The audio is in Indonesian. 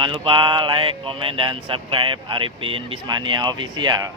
Jangan lupa like, komen, dan subscribe Arifin Bismania Official.